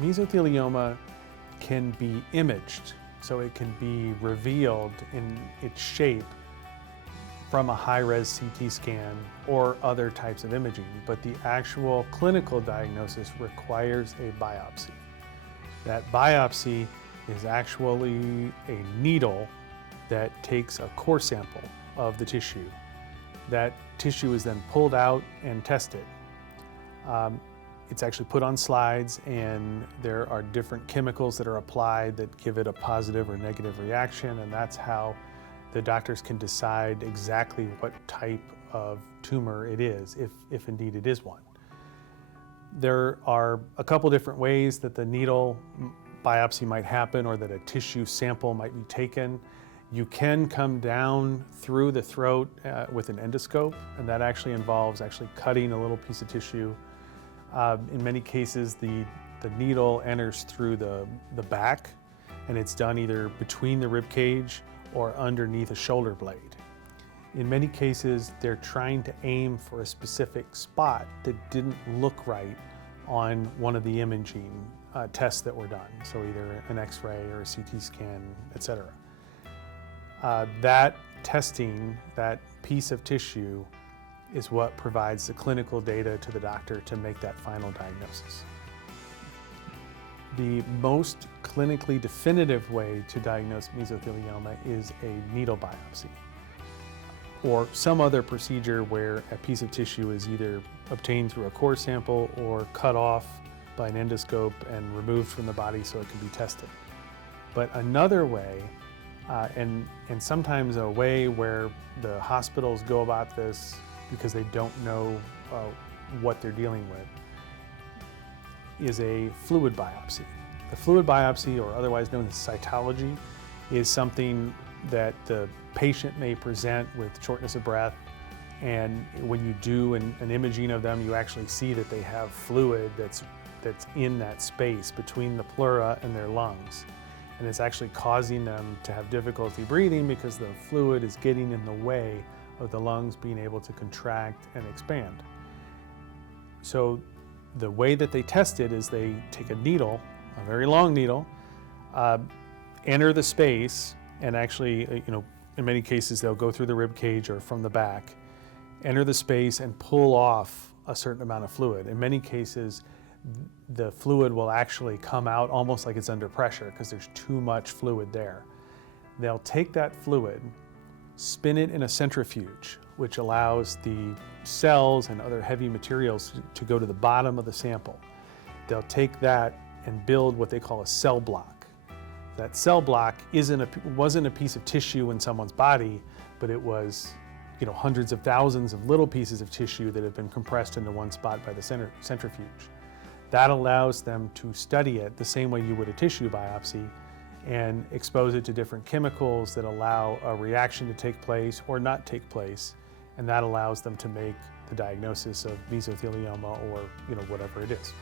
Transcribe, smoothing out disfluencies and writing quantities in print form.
Mesothelioma can be imaged, so it can be revealed in its shape from a high-res CT scan or other types of imaging, but the actual clinical diagnosis requires a biopsy. That biopsy is actually a needle that takes a core sample of the tissue. That tissue is then pulled out and tested. It's actually put on slides, and there are different chemicals that are applied that give it a positive or negative reaction, and that's how the doctors can decide exactly what type of tumor it is, if indeed it is one. There are a couple different ways that the needle biopsy might happen, or that a tissue sample might be taken. You can come down through the throat with an endoscope, and that actually involves cutting a little piece of tissue. In many cases, the needle enters through the back, and it's done either between the rib cage or underneath a shoulder blade. In many cases, they're trying to aim for a specific spot that didn't look right on one of the imaging tests that were done, so either an X-ray or a CT scan, etc. That testing, that piece of tissue, is what provides the clinical data to the doctor to make that final diagnosis. The most clinically definitive way to diagnose mesothelioma is a needle biopsy, or some other procedure where a piece of tissue is either obtained through a core sample or cut off by an endoscope and removed from the body so it can be tested. But another way, and sometimes a way where the hospitals go about this because they don't know what they're dealing with, is a fluid biopsy. The fluid biopsy, or otherwise known as cytology, is something that the patient may present with shortness of breath, and when you do an imaging of them, you actually see that they have fluid that's in that space between the pleura and their lungs. And it's actually causing them to have difficulty breathing because the fluid is getting in the way of the lungs being able to contract and expand. So the way that they test it is they take a needle, a very long needle, enter the space, and actually, in many cases they'll go through the rib cage or from the back, enter the space and pull off a certain amount of fluid. In many cases, the fluid will actually come out almost like it's under pressure because there's too much fluid there. They'll take that fluid, spin it in a centrifuge, which allows the cells and other heavy materials to go to the bottom of the sample. They'll take that and build what they call a cell block. That cell block wasn't a piece of tissue in someone's body, but it was hundreds of thousands of little pieces of tissue that have been compressed into one spot by the centrifuge. That allows them to study it the same way you would a tissue biopsy and expose it to different chemicals that allow a reaction to take place or not take place, and that allows them to make the diagnosis of mesothelioma or whatever it is.